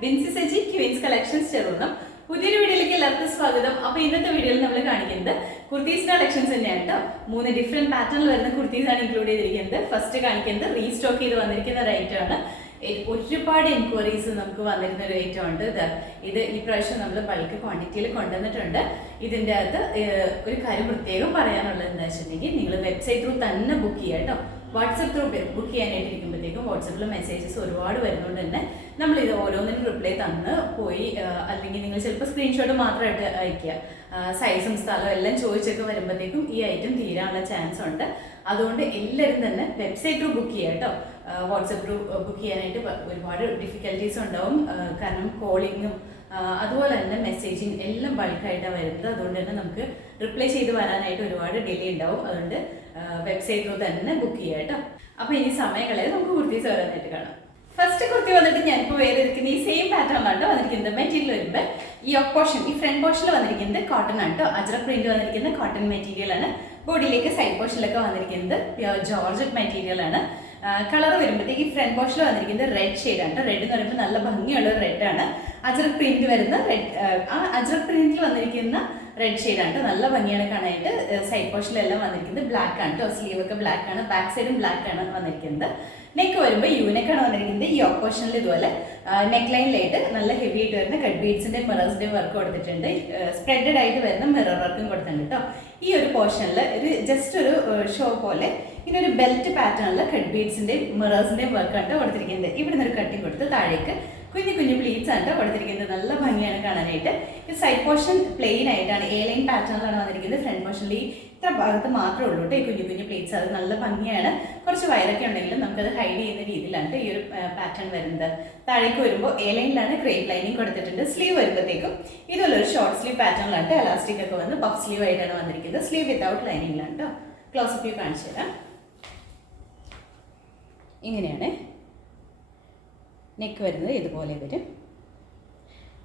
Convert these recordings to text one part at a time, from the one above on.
Binsi Saji Queen's collections ചെറുപ്പം പുതിയൊരു വീഡിയോയിലേക്ക് എല്ലാവർക്കും സ്വാഗതം. അപ്പോൾ ഇന്നത്തെ വീഡിയോയിൽ നമ്മൾ കാണിക്കുന്നത് കുർത്തീസ് കളക്ഷൻസ് തന്നെയാണ് കേട്ടോ. 3 ഡിഫറെന്റ് പാറ്റേണിൽ വരുന്ന കുർത്തീസ് ആണ് ഇൻക്ലൂഡ് ചെയ്തിരിക്കുന്നത്. ഫസ്റ്റ് കാണിക്കുന്നത് റീസ്റ്റോക്ക് ചെയ്ത് വന്നിരിക്കുന്ന ഒരു ഐറ്റം ആണ്. ഒരുപാട് എൻക്വയറീസ് നമുക്ക് വന്നിരുന്ന ഒരു ഐറ്റം ഉണ്ട്. ഇത് ഈ പ്രാവശ്യം നമ്മൾ ബൾക്ക് ക്വാണ്ടിറ്റിയിൽ കൊണ്ടുവന്നിട്ടുണ്ട്. ഇതിൻ്റെ അകത്ത് ഒരു കാര്യം പ്രത്യേകം പറയാനുള്ളത് എന്താ വെച്ചിട്ടുണ്ടെങ്കിൽ, നിങ്ങൾ വെബ്സൈറ്റ് ത്രൂ തന്നെ ബുക്ക് ചെയ്യുക കേട്ടോ. വാട്സപ്പ് ത്രൂ ബുക്ക് ചെയ്യാനായിട്ട് ഇരിക്കുമ്പോഴത്തേക്കും വാട്സപ്പിൽ മെസ്സേജസ് ഒരുപാട് വരുന്നതുകൊണ്ട് തന്നെ നമ്മൾ ഇത് ഓരോന്നിനും റിപ്ലൈ തന്ന് പോയി, അല്ലെങ്കിൽ നിങ്ങൾ ചിലപ്പോൾ സ്ക്രീൻഷോട്ട് മാത്രമായിട്ട് അയക്കുക. സൈസും സ്ഥലവും എല്ലാം ചോദിച്ചൊക്കെ വരുമ്പോഴത്തേക്കും ഈ ഐറ്റം തീരാനുള്ള ചാൻസ് ഉണ്ട്. അതുകൊണ്ട് എല്ലാവരും തന്നെ വെബ്സൈറ്റ് ത്രൂ ബുക്ക് ചെയ്യുക കേട്ടോ. വാട്സപ്പ് ത്രൂ ബുക്ക് ചെയ്യാനായിട്ട് ഒരുപാട് ഡിഫിക്കൽട്ടീസ് ഉണ്ടാവും. കാരണം കോളിങ്ങും അതുപോലെ തന്നെ മെസ്സേജിങ് എല്ലാം ബൾക്കായിട്ടാണ് വരുന്നത്. അതുകൊണ്ട് തന്നെ നമുക്ക് റിപ്ലൈ ചെയ്ത് വരാനായിട്ട് ഒരുപാട് ഡിലേ ഉണ്ടാവും. അതുകൊണ്ട് വെബ്സൈറ്റ് ത്രൂ തന്നെ ബുക്ക് ചെയ്യുക കേട്ടോ. അപ്പോൾ ഇനി സമയങ്ങളെ നമുക്ക് കുർത്തീസ് വരാനായിട്ട് കാണാം. ഫസ്റ്റ് കുർത്തി വന്നിട്ട് ഞാനിപ്പോൾ വേറെ ഇരിക്കുന്ന ഈ സെയിം പാറ്റേണിലാണ് വന്നിരിക്കുന്നത്. മെറ്റീരിയൽ വരുമ്പോൾ ഈ പോർഷൻ, ഈ ഫ്രണ്ട് പോർഷനിൽ വന്നിരിക്കുന്നത് കോട്ടൺ ആണ് കേട്ടോ. അജ്രക് പ്രിന്റ് വന്നിരിക്കുന്ന കോട്ടൺ മെറ്റീരിയൽ ആണ്. ബോഡിയിലേക്ക് സൈഡ് പോർഷനിലൊക്കെ വന്നിരിക്കുന്നത് പ്യുവർ ജോർജറ്റ് മെറ്റീരിയൽ ആണ്. കളർ വരുമ്പോഴത്തേക്ക് ഈ ഫ്രണ്ട് പോർഷനിൽ വന്നിരിക്കുന്നത് റെഡ് ഷെയ്ഡാണ് കേട്ടോ. റെഡ് എന്ന് പറയുമ്പോൾ നല്ല ഭംഗിയുള്ള ഒരു റെഡാണ്. അജ്രക് പ്രിന്റ് വരുന്ന റെഡ്, ആ അജ്രക് പ്രിന്റിൽ വന്നിരിക്കുന്ന റെഡ് ഷെയ്ഡാണ് കേട്ടോ. നല്ല ഭംഗിയാണ് കാണാനായിട്ട്. സൈഡ് പോർഷനിലെല്ലാം വന്നിരിക്കുന്നത് ബ്ലാക്ക് ആണ് കേട്ടോ. സ്ലീവ് ഒക്കെ ബ്ലാക്ക് ആണ്, ബാക്ക് സൈഡും ബ്ലാക്ക് ആണ് വന്നിരിക്കുന്നത്. നെക്ക് വരുമ്പോൾ യൂനെക്കാണ് വന്നിരിക്കുന്നത്. ഈ പോർഷനിൽ ഇതുപോലെ നെക്ക് ലൈനിലായിട്ട് നല്ല ഹെവി ആയിട്ട് വരുന്ന കട്ട് ബീഡ്സിന്റെ മിറേഴ്സിന്റെ വർക്ക് കൊടുത്തിട്ടുണ്ട്. സ്പ്രെഡഡ് ആയിട്ട് വരുന്ന മിറർ വർക്കും കൊടുത്തിട്ടുണ്ട് കേട്ടോ. ഈ ഒരു പോർഷനിൽ ഒരു ജസ്റ്റ് ഒരു ഷോ പോലെ ഇങ്ങനെ ഒരു ബെൽറ്റ് പാറ്റേണിൽ കട്ട് ബീഡ്സിന്റെയും മിറേഴ്സിന്റെയും വർക്കാണ് കൊടുത്തിരിക്കുന്നത്. ഇവിടുന്ന് ഒരു കട്ടിങ് കൊടുത്ത് താഴേക്ക് കുഞ്ഞു കുഞ്ഞു പ്ലീറ്റ്സ് ആണ് കൊടുത്തിരിക്കുന്നത്. നല്ല ഭംഗിയാണ് കാണാനായിട്ട്. ഈ സൈഡ് പോർഷൻ പ്ലെയിൻ ആയിട്ടാണ്, എ ലൈൻ പാറ്റേണിലാണ് വന്നിരിക്കുന്നത്. ഫ്രണ്ട് പോർഷനിൽ ഇത്ര ഭാഗത്ത് മാത്രമേ ഉള്ളൂ കേട്ടോ ഈ കുഞ്ഞു കുഞ്ഞു പ്ലീറ്റ്സ്. അത് നല്ല ഭംഗിയാണ്. കുറച്ച് വയറൊക്കെ ഉണ്ടെങ്കിലും നമുക്കത് ഹൈഡ് ചെയ്യുന്ന രീതിയിലാണ് ഈ ഒരു പാറ്റേൺ വരുന്നത്. താഴേക്ക് വരുമ്പോൾ എ ലൈനിലാണ് ക്രേപ്പ് ലൈനിങ് കൊടുത്തിട്ടുണ്ട്. സ്ലീവ് വരുമ്പോഴത്തേക്കും ഇതുപോലൊരു ഷോർട്ട് സ്ലീവ് പാറ്റേണിലാണ് എലാസ്റ്റിക് ഒക്കെ വന്ന് പഫ് സ്ലീവ് ആയിട്ടാണ് വന്നിരിക്കുന്നത്. സ്ലീവ് വിത്തൗട്ട് ലൈനിങ്ങിലാണ് കേട്ടോ. ക്ലോസ് വ്യൂ കാണിച്ചു തരാം. ഇങ്ങനെയാണ് നെക്ക് വരുന്നത്. ഇതുപോലെ വരും.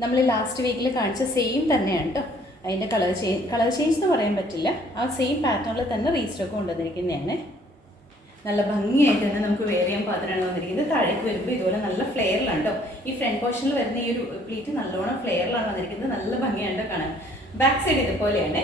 നമ്മൾ ലാസ്റ്റ് വീക്കിൽ കാണിച്ച സെയിം തന്നെയാണ് കേട്ടോ. അതിൻ്റെ കളർ ചേഞ്ച് എന്ന് പറയാൻ പറ്റില്ല. ആ സെയിം പാറ്റേണിൽ തന്നെ റീസ്റ്റോക്ക് കൊണ്ടുവന്നിരിക്കുന്നതാണ്. നല്ല ഭംഗിയായിട്ട് തന്നെ നമുക്ക് വെയർ ചെയ്യാൻ പാത്രമാണ് വന്നിരിക്കുന്നത്. താഴേക്ക് വരുമ്പോൾ ഇതുപോലെ നല്ല ഫ്ലെയറിലാണ് കേട്ടോ. ഈ ഫ്രണ്ട് പോർഷനിൽ വരുന്ന ഈ ഒരു പ്ലീറ്റ് നല്ലോണം ഫ്ലെയറിലാണ് വന്നിരിക്കുന്നത്. നല്ല ഭംഗിയാണ് കാണാൻ. ബാക്ക് സൈഡ് ഇതുപോലെയാണ്.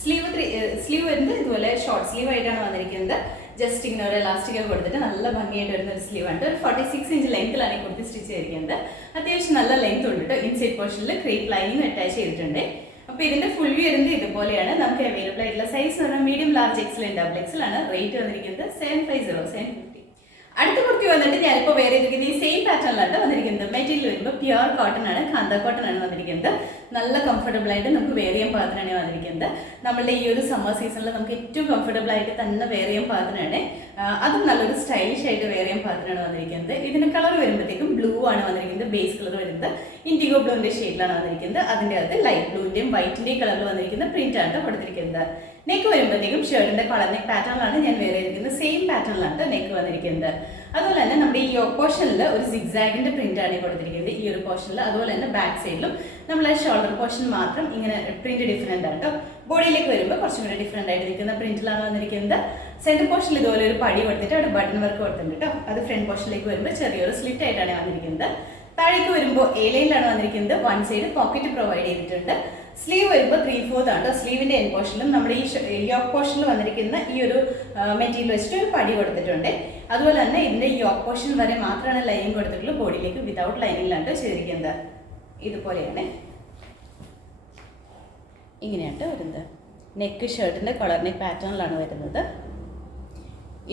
സ്ലീവ് വരുന്നത് ഇതുപോലെ ഷോർട്ട് സ്ലീവ് ആയിട്ടാണ് വന്നിരിക്കുന്നത്. ജസ്റ്റ് ഇങ്ങനെ ഒരു എലാസ്റ്റിക് കൊടുത്തിട്ട് നല്ല ഭംഗിയായിട്ട് വരുന്ന ഒരു സ്ലീവ് ആണ്. ഒരു 46 ഇഞ്ച് ലെങ്ത്തിലാണ് ഈ കുർത്തി സ്റ്റിച്ച് ചെയ്തിരിക്കുന്നത്. അത്യാവശ്യം നല്ല ലെങ്ത് ഉണ്ട് കേട്ടോ. ഇൻസൈഡ് പോർഷനിൽ ക്രേപ്പ് ലൈനിങ് അറ്റാച്ച് ചെയ്തിട്ടുണ്ട്. അപ്പോൾ ഇതിന്റെ ഫുൾ വ്യൂ വരുന്നത് ഇതുപോലെയാണ്. നമുക്ക് അവൈലബിൾ ആയിട്ടുള്ള സൈസ് പറഞ്ഞാൽ medium, large, XL, double XL ആണ്. റേറ്റ് വന്നിരിക്കുന്നത് 750. അടുത്ത കുർത്തി വന്നിട്ട് ഞാനിപ്പോൾ വേറെ ഇരിക്കുന്നത് ഈ സെയിം പാറ്റേണിലാണ് വന്നിരിക്കുന്നത്. മെറ്റീരിയൽ വരുമ്പോൾ പ്യുവർ കോട്ടൺ ആണ്, കാന്ത കോട്ടൺ ആണ് വന്നിരിക്കുന്നത്. നല്ല കംഫർട്ടബിൾ ആയിട്ട് നമുക്ക് വെയർ ചെയ്യാൻ പാകത്തിനാണ് വന്നിരിക്കുന്നത്. നമ്മളുടെ ഈ ഒരു സമ്മർ സീസണിൽ നമുക്ക് ഏറ്റവും കംഫർട്ടബിൾ ആയിട്ട് തന്നെ വെയർ ചെയ്യാൻ പാകത്തിനാണ്. അതും നല്ലൊരു സ്റ്റൈലിഷ് ആയിട്ട് വെയർ ചെയ്യാൻ പാകത്തിനാണ് വന്നിരിക്കുന്നത്. ഇതിന്റെ കളർ വരുമ്പോഴത്തേക്കും ബ്ലൂ ആണ് വന്നിരിക്കുന്നത്. ബേസ് കളർ വരുന്നത് ഇൻഡിഗോ ബ്ലൂവിന്റെ ഷെയ്ഡിലാണ് വന്നിരിക്കുന്നത്. അതിൻ്റെ അകത്ത് ലൈറ്റ് ബ്ലൂവിന്റെയും വൈറ്റിന്റെയും കളറിൽ വന്നിരിക്കുന്ന പ്രിന്റ് ആണ് കൊടുത്തിരിക്കുന്നത്. നെക്ക് വരുമ്പോഴത്തേക്കും ഷർട്ടിന്റെ കളർ നെക്ക് പാറ്റേണിലാണ് ഞാൻ വേറെ ഇരിക്കുന്നത്. സെയിം പാറ്റേണിലാണ് നെക്ക് വന്നിരിക്കുന്നത്. അതുപോലെ തന്നെ നമ്മുടെ ഈ പോർഷനിൽ ഒരു സിഗ്സാഗിന്റെ പ്രിന്റ് ആണ് കൊടുത്തിരിക്കുന്നത് ഈ ഒരു പോർഷനിൽ. അതുപോലെ തന്നെ ബാക്ക് സൈഡിലും നമ്മളെ ഷോൾഡർ പോർഷൻ മാത്രം ഇങ്ങനെ പ്രിന്റ് ഡിഫറെന്റ് ആണ് കേട്ടോ. ബോഡിയിലേക്ക് വരുമ്പോൾ കുറച്ചും കൂടി ഡിഫറെന്റ് ആയിട്ട് ഇരിക്കുന്ന പ്രിന്റിലാണ് വന്നിരിക്കുന്നത്. സെന്റർ പോർഷനിൽ ഇതുപോലെ ഒരു പടി കൊടുത്തിട്ട് അവിടെ ബട്ടൺ വർക്ക് കൊടുത്തിട്ടുണ്ട് കേട്ടോ. അത് ഫ്രണ്ട് പോർഷനിലേക്ക് വരുമ്പോൾ ചെറിയൊരു സ്ലിറ്റ് ആയിട്ടാണ് വന്നിരിക്കുന്നത്. താഴേക്ക് വരുമ്പോൾ എ ലൈനിലാണ് വന്നിരിക്കുന്നത്. വൺ സൈഡ് പോക്കറ്റ് പ്രൊവൈഡ് ചെയ്തിട്ടുണ്ട്. സ്ലീവ് വരുമ്പോൾ 3/4 ആണ്. സ്ലീവിന്റെ എൻ പോർഷനിലും നമ്മുടെ ഈ യോക്ക് പോർഷനിൽ വന്നിരിക്കുന്ന ഈ ഒരു മെറ്റീരിയൽ വെച്ചിട്ട് ഒരു പടി കൊടുത്തിട്ടുണ്ട്. അതുപോലെ തന്നെ ഇതിന്റെ യോക്ക് പോർഷൻ വരെ മാത്രമാണ് ലൈനിങ് കൊടുത്തിട്ടുള്ളൂ. ബോഡിയിലേക്ക് വിതൗട്ട് ലൈനിങ്ങിലാണ് ചെയ്തിരിക്കുന്നത്. ഇതുപോലെയാണ്, ഇങ്ങനെയാണ് വരുന്നത്. നെക്ക് ഷർട്ടിന്റെ കളർ നെക്ക് പാറ്റേണിലാണ് വരുന്നത്.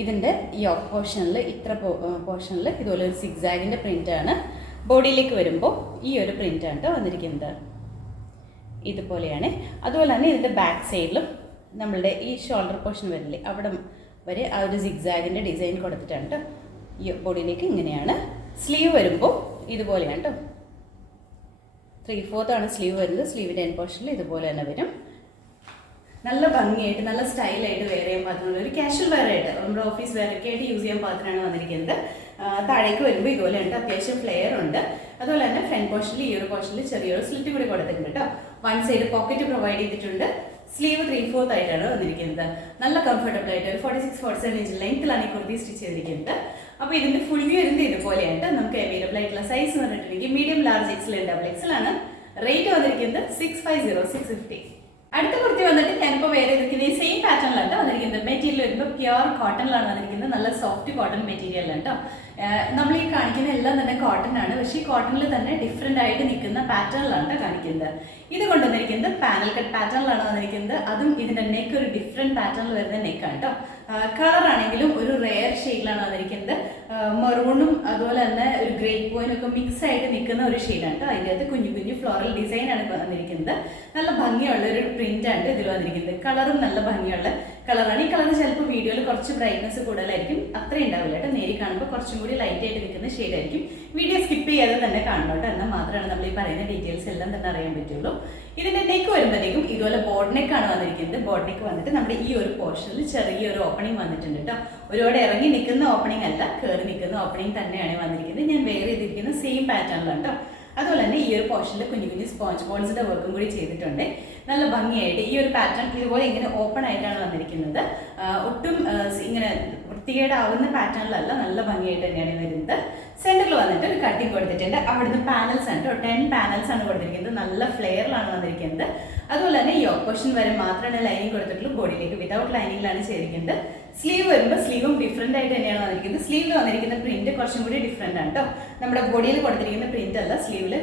ഇതിന്റെ യോക്ക് പോർഷനിൽ ഇത്ര പോർഷനിൽ ഇതുപോലെ ഒരു സിഗ്സാഗിന്റെ പ്രിന്റ് ആണ്. ബോഡിയിലേക്ക് വരുമ്പോൾ ഈ ഒരു പ്രിന്റ് ആണ് വന്നിരിക്കുന്നത്. ഇതുപോലെയാണ്. അതുപോലെ തന്നെ ഇതിൻ്റെ ബാക്ക് സൈഡിലും നമ്മളുടെ ഈ ഷോൾഡർ പോർഷൻ വരില്ലേ അവിടെ വരെ ആ ഒരു സിഗ്സാഗിൻ്റെ ഡിസൈൻ കൊടുത്തിട്ടാണ് കേട്ടോ. ഈ ബോഡിയിലേക്ക് ഇങ്ങനെയാണ്. സ്ലീവ് വരുമ്പോൾ ഇതുപോലെയാണ് കേട്ടോ. 3/4 ആണ് സ്ലീവ് വരുന്നത്. സ്ലീവിൻ്റെ എൻ പോർഷനിൽ ഇതുപോലെ തന്നെ വരും. നല്ല ഭംഗിയായിട്ട് നല്ല സ്റ്റൈലായിട്ട് വെയർ ചെയ്യാൻ പാകത്തിനുള്ള ഒരു കാഷ്വൽ വെയർ ആയിട്ട് നമ്മുടെ ഓഫീസ് വെയർ ഒക്കെ ആയിട്ട് യൂസ് ചെയ്യാൻ പാകത്തിനാണ് വന്നിരിക്കുന്നത്. താഴേക്ക് വരുമ്പോൾ ഇതുപോലെ ഉണ്ട്. അത്യാവശ്യം ഫ്ലെയർ ഉണ്ട്. അതുപോലെ തന്നെ ഫ്രണ്ട് പോർഷനിൽ ഈ ഒരു പോർഷനിൽ ചെറിയൊരു സ്ലിറ്റ് കൂടി കൊടുത്തിട്ടുണ്ട് കേട്ടോ. വൺ സൈഡ് പോക്കറ്റ് പ്രൊവൈഡ് ചെയ്തിട്ടുണ്ട്. സ്ലീവ് 3/4 ആയിട്ടാണ് വന്നിരിക്കുന്നത്. നല്ല കംഫർട്ടബിൾ ആയിട്ട് ഒരു 46-47 ഇഞ്ച് ലെങ്ത്തിലാണ് ഈ കുർത്തി സ്റ്റിച്ച് ചെയ്തിരിക്കുന്നത്. അപ്പോൾ ഇതിന്റെ ഫുൾ വ്യൂ വരുന്നത് ഇതുപോലെയാണ്. നമുക്ക് അവൈലബിൾ ആയിട്ടുള്ള ആയിട്ടുള്ള സൈസ് എന്ന് പറഞ്ഞിട്ടുണ്ടെങ്കിൽ medium large XL double XL ആണ്. റേറ്റ് വന്നിരിക്കുന്നത് 650. അടുത്ത കുർത്തി വന്നിട്ട് ഞാനിപ്പോൾ വേറെ ഇരിക്കുന്നത് സെയിം പാറ്റേണിലാണ് വന്നിരിക്കുന്നത്. മെറ്റീരിയൽ വരുമ്പോൾ പ്യുവർ കോട്ടണിലാണ് വന്നിരിക്കുന്നത്. നല്ല സോഫ്റ്റ് കോട്ടൺ മെറ്റീരിയലാണ് കേട്ടോ. നമ്മൾ ഈ കാണിക്കുന്ന എല്ലാം തന്നെ കോട്ടൺ ആണ്. പക്ഷേ ഈ കോട്ടണിൽ തന്നെ ഡിഫറെൻ്റ് ആയിട്ട് നിൽക്കുന്ന പാറ്റേണിലാണ് കാണിക്കുന്നത്. ഇത് കൊണ്ടുവന്നിരിക്കുന്നത് പാനൽ കട്ട് പാറ്റേണിലാണ് വന്നിരിക്കുന്നത്. അതും ഇതിൻ്റെ നെക്ക് ഒരു ഡിഫറെൻറ്റ് പാറ്റേണിൽ വരുന്ന നെക്കാണ് കേട്ടോ. കളർ ആണെങ്കിലും ഒരു റെയർ ഷെയ്ഡിലാണ് വന്നിരിക്കുന്നത്. മെറൂണും അതുപോലെ തന്നെ ഒരു ഗ്രേ പോയിനും ഒക്കെ മിക്സ് ആയിട്ട് നിൽക്കുന്ന ഒരു ഷെയ്ഡാണ് കേട്ടോ. അതിൻ്റെ അകത്ത് കുഞ്ഞു കുഞ്ഞു ഫ്ലോറൽ ഡിസൈൻ ആണ് വന്നിരിക്കുന്നത്. നല്ല ഭംഗിയുള്ള ഒരു പ്രിൻ്റാണ് ഇതിൽ വന്നിരിക്കുന്നത്. കളറും നല്ല ഭംഗിയുള്ള കളറാണ്. ഈ കളർ ചിലപ്പോൾ വീഡിയോയിൽ കുറച്ച് ബ്രൈറ്റ്നസ് കൂടുതലായിരിക്കും, അത്രയും ഉണ്ടാവില്ല കേട്ടോ. നേരി കാണുമ്പോൾ കുറച്ചും കൂടി ലൈറ്റ് ആയിട്ട് നിൽക്കുന്ന ഷെയ്ഡായിരിക്കും. വീഡിയോ സ്കിപ്പ് ചെയ്യാതെ തന്നെ കാണണം കേട്ടോ. എന്നാൽ മാത്രമാണ് നമ്മൾ ഈ പറയുന്ന ഡീറ്റെയിൽസ് എല്ലാം തന്നെ അറിയാൻ പറ്റുള്ളൂ. ഇതിൻ്റെ നെക്ക് വരുമ്പോഴത്തേക്കും ഇതുപോലെ ബോർഡ് നെക്കാണ് വന്നിരിക്കുന്നത്. ബോർഡ് നെക്ക് വന്നിട്ട് നമ്മുടെ ഈ ഒരു പോർഷനിൽ ചെറിയൊരു ഓപ്പണിംഗ് വന്നിട്ടുണ്ട് കേട്ടോ. ഒരുപാട് ഇറങ്ങി നിൽക്കുന്ന ഓപ്പണിംഗ് അല്ല, കയറി നിൽക്കുന്ന ഓപ്പണിംഗ് തന്നെയാണ് വന്നിരിക്കുന്നത്. ഞാൻ വേറെ ചെയ്തിരിക്കുന്ന സെയിം പാറ്റേണിലാണ് കേട്ടോ. അതുപോലെ തന്നെ ഈ ഒരു പോർഷനിൽ കുഞ്ഞു കുഞ്ഞു സ്പോഞ്ച് ബോൾസിൻ്റെ വർക്കും കൂടി ചെയ്തിട്ടുണ്ട്. നല്ല ഭംഗിയായിട്ട് ഈ ഒരു പാറ്റേൺ ഇതുപോലെ ഇങ്ങനെ ഓപ്പൺ ആയിട്ടാണ് വന്നിരിക്കുന്നത്. ഒട്ടും ഇങ്ങനെ വൃത്തികേടാവുന്ന പാറ്റേണിലല്ല, നല്ല ഭംഗിയായിട്ട് തന്നെയാണ് വരുന്നത്. സെൻറ്ററിൽ വന്നിട്ട് ഒരു കട്ടിങ് കൊടുത്തിട്ടുണ്ട്. അവിടുന്ന് പാനൽസ് ആണ് കേട്ടോ, 10 പാനൽസ് ആണ് കൊടുത്തിരിക്കുന്നത്. നല്ല ഫ്ലെയറിലാണ് വന്നിരിക്കുന്നത്. അതുപോലെ തന്നെ ഈ ഓപ്പോഷൻ വരെ മാത്രമാണ് ലൈനിങ് കൊടുത്തിട്ടുള്ളൂ. ബോഡിയിലേക്ക് വിതൗട്ട് ലൈനിങ്ങിലാണ് ചെയ്തിരിക്കുന്നത്. സ്ലീവ് വരുമ്പോൾ സ്ലീവും ഡിഫറെൻ്റ് ആയിട്ട് തന്നെയാണ് വന്നിരിക്കുന്നത്. സ്ലീവിൽ വന്നിരിക്കുന്ന പ്രിന്റ് കുറച്ചും കൂടി ഡിഫറെൻ്റ് ആണ് കേട്ടോ. നമ്മുടെ ബോഡിയിൽ കൊടുത്തിരിക്കുന്ന പ്രിന്റ് അല്ല, സ്ലീവിൽ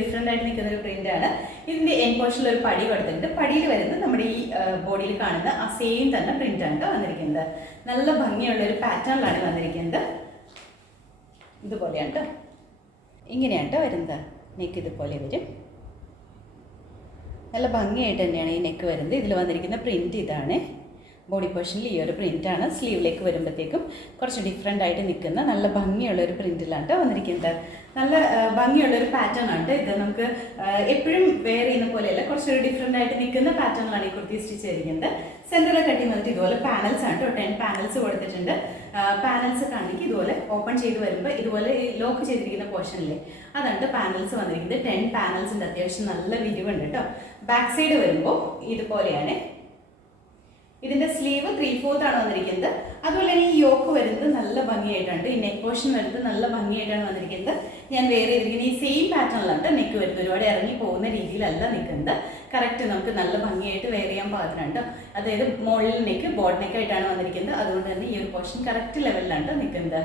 ഡിഫറെൻ്റ് ആയിട്ട് നിൽക്കുന്ന ഒരു പ്രിന്റ് ആണ്. ഇതിന്റെ എൻ പോർഷനിൽ ഒരു പടി കൊടുത്തിട്ടുണ്ട്. പടിയിൽ വരുന്നത് നമ്മുടെ ഈ ബോഡിയിൽ കാണുന്ന ആ സെയിം തന്നെ പ്രിന്റ് ആണ് കേട്ടോ വന്നിരിക്കുന്നത്. നല്ല ഭംഗിയുള്ള ഒരു പാറ്റേണിലാണ് വന്നിരിക്കുന്നത്. ഇതുപോലെയാണ് കേട്ടോ, ഇങ്ങനെയാണ് കേട്ടോ വരുന്നത്. നെക്ക് ഇതുപോലെ വരും. നല്ല ഭംഗിയായിട്ട് തന്നെയാണ് ഈ നെക്ക് വരുന്നത്. ഇതിൽ വന്നിരിക്കുന്ന പ്രിന്റ് ഇതാണ്. ബോഡി പോർഷനിൽ ഈ ഒരു പ്രിൻ്റാണ്. സ്ലീവിലേക്ക് വരുമ്പോഴത്തേക്കും കുറച്ച് ഡിഫറെൻ്റ് ആയിട്ട് നിൽക്കുന്ന നല്ല ഭംഗിയുള്ള ഒരു പ്രിൻറ്റിലാണ് വന്നിരിക്കുന്നത്. നല്ല ഭംഗിയുള്ളൊരു പാറ്റേൺ ആണ് ഇത്. നമുക്ക് എപ്പോഴും വെയർ ചെയ്യുന്ന പോലെയല്ല, കുറച്ചൊരു ഡിഫറെൻ്റ് ആയിട്ട് നിൽക്കുന്ന പാറ്റേണിലാണ് ഈ കുർത്തി സ്റ്റിച്ച് ചെയ്തിരിക്കുന്നത്. സെൻറ്ററിൽ കട്ടിങ് വന്നിട്ട് ഇതുപോലെ പാനൽസ് ആണ് കേട്ടോ. 10 പാനൽസ് കൊടുത്തിട്ടുണ്ട്. പാനൽസ് കാണിക്കും ഇതുപോലെ ഓപ്പൺ ചെയ്ത് വരുമ്പോൾ ഇതുപോലെ ലോക്ക് ചെയ്തിരിക്കുന്ന പോർഷനില്ലേ, അതാണ് പാനൽസ് വന്നിരിക്കുന്നത്. 10 പാനൽസിൻ്റെ അത്യാവശ്യം നല്ല വിരിവുണ്ട് കേട്ടോ. ബാക്ക് സൈഡ് വരുമ്പോൾ ഇതുപോലെയാണ്. ഇതിന്റെ സ്ലീവ് 3/4 ആണ് വന്നിരിക്കുന്നത്. അതുപോലെ തന്നെ ഈ യോക്ക് വരുന്നത് നല്ല ഭംഗിയായിട്ടുണ്ട്. ഈ നെക്ക് പോർഷൻ വരുന്നത് നല്ല ഭംഗിയായിട്ടാണ് വന്നിരിക്കുന്നത്. ഞാൻ വേറെ ചെയ്തിരിക്കുന്നത് ഈ സെയിം പാറ്റേണിലാണ് നെക്ക് വരുന്നത്. ഒരുപാട് ഇറങ്ങി പോകുന്ന രീതിയിലല്ല നിൽക്കുന്നത്. കറക്റ്റ് നമുക്ക് നല്ല ഭംഗിയായിട്ട് വെയർ ചെയ്യാൻ പാകത്തിനുണ്ട്. അതായത് മുകളിൽ നെക്ക് ബോർഡ് നെക്ക് ആയിട്ടാണ് വന്നിരിക്കുന്നത്. അതുകൊണ്ട് തന്നെ ഈ ഒരു പോർഷൻ കറക്റ്റ് ലെവലിലാണ് നിൽക്കുന്നത്.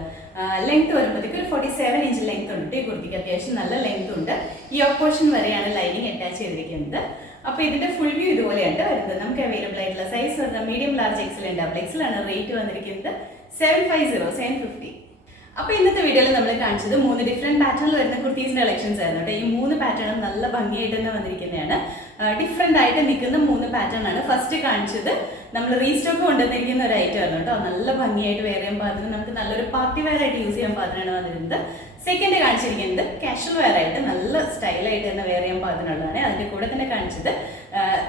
ലെങ്ത് വരുമ്പോഴത്തേക്ക് ഒരു 47 ഇഞ്ച് ലെങ്ത് ഉണ്ട്. ഈ കുർത്തിക്ക് അത്യാവശ്യം നല്ല ലെങ്ത് ഉണ്ട്. ഈ യോക്ക് പോർഷൻ വരെയാണ് ലൈനിങ് അറ്റാച്ച് ചെയ്തിരിക്കുന്നത്. അപ്പോൾ ഇതിന്റെ ഫുൾ വ്യൂ ഇതുപോലെയാണ് വരുന്നത്. നമുക്ക് അവൈലബിൾ ആയിട്ടുള്ള സൈസ് വരുന്നത് medium large XL double XL ആണ്. റേറ്റ് വന്നിരിക്കുന്നത് 750. അപ്പോൾ ഇന്നത്തെ വീഡിയോയിൽ നമ്മൾ കാണിച്ചത് 3 ഡിഫറെൻറ്റ് പാറ്റേണിൽ വരുന്ന കുർത്തീസിന്റെ കളക്ഷൻസ് ആയിരുന്നു കേട്ടോ. ഈ 3 പാറ്റേണും നല്ല ഭംഗിയായിട്ട് തന്നെ വന്നിരിക്കുന്നതാണ്. ഡിഫറെൻ്റ് ആയിട്ട് നിൽക്കുന്ന 3 പാറ്റേൺ ആണ്. ഫസ്റ്റ് കാണിച്ചത് നമ്മൾ റീസ്റ്റോക്ക് കൊണ്ടുവന്നിരിക്കുന്ന ഒരു ഐറ്റം ആണ് കേട്ടോ. നല്ല ഭംഗിയായിട്ട് വെയർ ചെയ്യാൻ പാകത്തിന്, നമുക്ക് നല്ലൊരു പാർട്ടി വെയർ ആയിട്ട് യൂസ് ചെയ്യാൻ പാകത്തിനാണ് വന്നിരുന്നത്. സെക്കൻഡ് കാണിച്ചിരിക്കുന്നത് കാഷ്വൽ വെയർ ആയിട്ട് നല്ല സ്റ്റൈലായിട്ട് തന്നെ വെയർ ചെയ്യാൻ പാകത്തിനുള്ളതാണ്. അതിൻ്റെ കൂടെ തന്നെ കാണിച്ചത്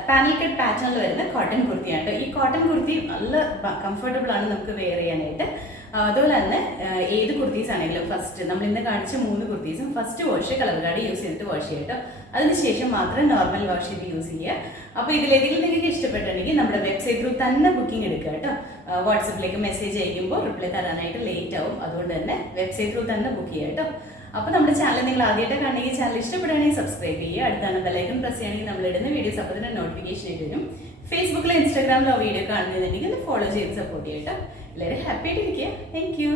പാനൽ കട്ട് പാറ്റേണിൽ വരുന്ന കോട്ടൺ കുർത്തിയാണ്. ഈ കോട്ടൺ കുർത്തി നല്ല കംഫർട്ടബിൾ ആണ് നമുക്ക് വെയർ ചെയ്യാനായിട്ട്. അതുപോലെ തന്നെ ഏത് കുർത്തീസ് ആണെങ്കിലും ഫസ്റ്റ് നമ്മൾ ഇന്ന് കാണിച്ച 3 കുർത്തീസും first wash colour card use ചെയ്തിട്ട് വാഷ് ചെയ്യാം കേട്ടോ. അതിനുശേഷം മാത്രം നോർമൽ വാഷ് ചെയ്ത് യൂസ് ചെയ്യുക. അപ്പോൾ ഇതിലേതെങ്കിലും നിങ്ങൾക്ക് ഇഷ്ടപ്പെട്ടിട്ടുണ്ടെങ്കിൽ നമ്മുടെ വെബ്സൈറ്റ് ത്രൂ തന്നെ ബുക്കിംഗ് എടുക്കുക കേട്ടോ. വാട്സപ്പിലേക്ക് മെസ്സേജ് അയക്കുമ്പോൾ റിപ്ലൈ തരാനായിട്ട് ലേറ്റ് ആവും. അതുകൊണ്ട് തന്നെ വെബ്സൈറ്റ് ത്രൂ തന്നെ ബുക്ക് ചെയ്യുക കേട്ടോ. അപ്പോൾ നമ്മുടെ ചാനൽ നിങ്ങൾ ആദ്യമായിട്ട് കാണണമെങ്കിൽ ചാനൽ ഇഷ്ടപ്പെടുകയാണെങ്കിൽ സബ്സ്ക്രൈബ് ചെയ്യുക. അടുത്താണ് ബെല്ലൈക്കൺ പ്രസ് ചെയ്യുകയാണെങ്കിൽ നമ്മൾ ഇടുന്ന വീഡിയോസ് അപ്പോൾ തന്നെ നോട്ടിഫിക്കേഷൻ ആയിട്ട് വരും. ഫേസ്ബുക്കിലോ ഇൻസ്റ്റാഗ്രാമിലോ വീഡിയോ കാണുന്നുണ്ടെങ്കിൽ ഫോളോ ചെയ്ത് സപ്പോർട്ട് ചെയ്യട്ടോ. എല്ലാവരും ഹാപ്പി ആയിട്ടിരിക്കുക. Thank you.